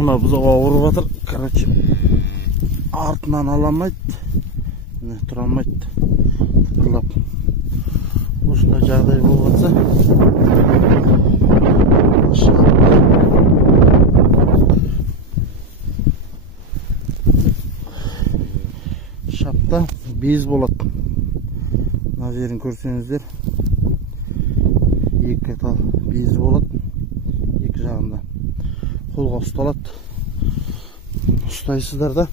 Mına buzağa ауырып жатыр. Короче, артынан аламайды. Міне тұра алмайды. Тыпырлап. Осындай жағдай болып жатса. Шапта без болады. Мына жерін көрсеңіздер. Екі тал без болады. Екі жағында. Қолға ұсталады. Ұстайсыздар да.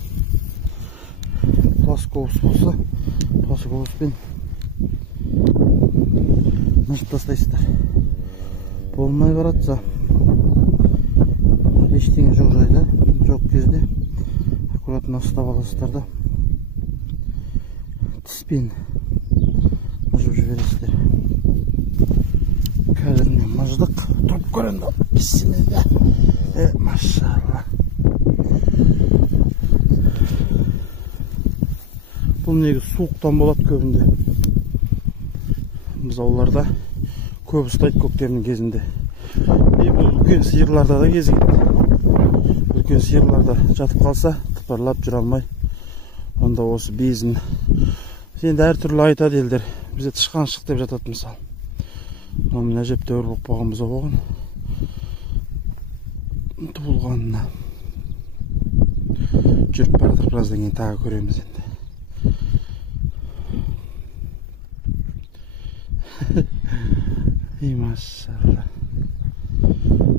Плоскоус болса, плоскоуспен нышып тастайсыздар. Болмай баратса, ештеңе жоқ жайда, жоқ кезде аккуратно ұстап аласыздар да. Тіспен мұжып жібересіздер. Қазір мен мұждық. Тұрып көрінді. Бісміллә. Машалла. Бұл неге суықтан болады көбінде. Біз ауларда көп ұстайды көктемнің кезінде. Бұл үлкен сиырларда да кезігеді. Үлкен сиырларда жатып қалса, тыпырлап жүре алмай. Онда осы безін. Енді әртүрлі айтады елдер. Бізде тышқаншық деп жатады мысал. Мына әжептәуір болып қалған бұзау болған. Туылғанына. Жүріп баратыр, біраздан кейін тағы көреміз енді. Ей машалла.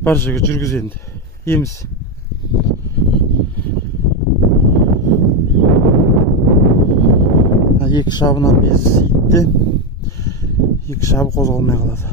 Бар жігіт жүргіз енді. Еміз. Екі шабынан безі сейітті. Екі шабы қозғалмай қалады.